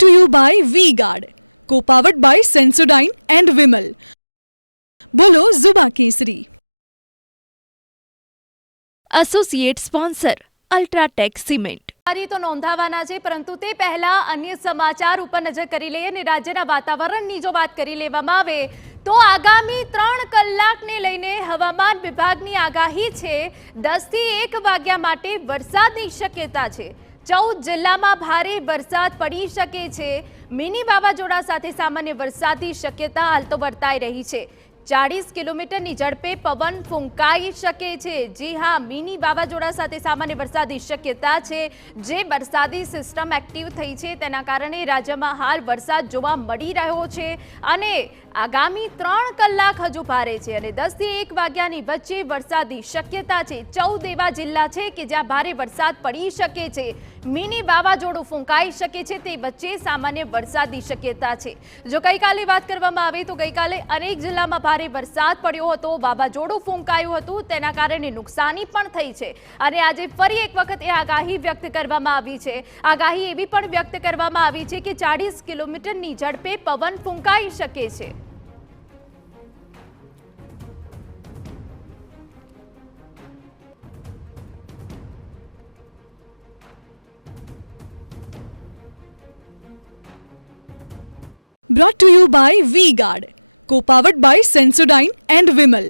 Controlled by Vega, powered by Sensodyne and Vimo. Grow ZMKC. Associate sponsor UltraTech cement. તો નોંધાવાના છે, પરંતુ તે પહેલા અન્ય સમાચાર ઉપર નજર કરી લઈએ અને રાજ્યના વાતાવરણની જો વાત કરી લેવામાં આવે તો આગામી 3 કલાકને લઈને હવામાન વિભાગની આગાહી છે 10 થી 1 વાગ્યા માટે વરસાદની શક્યતા છે। 14 જિલ્લામાં ભારે વરસાદ પડી શકે છે। મિની વાવાઝોડા સાથે સામાન્ય વરસાદની શક્યતા હાલ તો વર્તાઈ રહી છે। 40 કિલોમીટરની ઝડપે પવન ફૂંકાઈ શકે છે। જી હા, મિની વાવાઝોડા સાથે સામાન્ય વરસાદની શક્યતા છે। જે વરસાદી સિસ્ટમ એક્ટિવ થઈ છે તેના કારણે રાજ્યમાં હાલ વરસાદ જોવા મળી રહ્યો છે અને આગામી 3 કલાક હજુ ભારે છે અને 10 થી 1 વાગ્યાની વચ્ચે વરસાદની શક્યતા છે। 14 એવા જિલ્લા છે કે જ્યાં ભારે વરસાદ પડી શકે છે। મિની વાવાઝોડું ફૂંકાઈ શકે છે, તે વચ્ચે સામાન્ય વરસાદની શક્યતા છે। જો ગઈકાલે વાત કરવામાં આવે તો ગઈકાલે અનેક જિલ્લામાં ભારે વરસાદ પડ્યો હતો, વાવાઝોડું ફૂંકાયું હતું, તેના કારણે નુકસાની પણ થઈ છે અને આજે ફરી એક વખત એ આગાહી વ્યક્ત કરવામાં આવી છે। આગાહી એવી પણ વ્યક્ત કરવામાં આવી છે કે 40 કિલોમીટરની ઝડપે પવન ફૂંકાઈ શકે છે। Controlled by Vega, powered by Sensodyne and Vimo.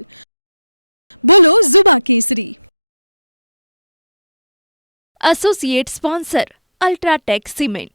Grow ZMKC. Associate sponsor UltraTech cement.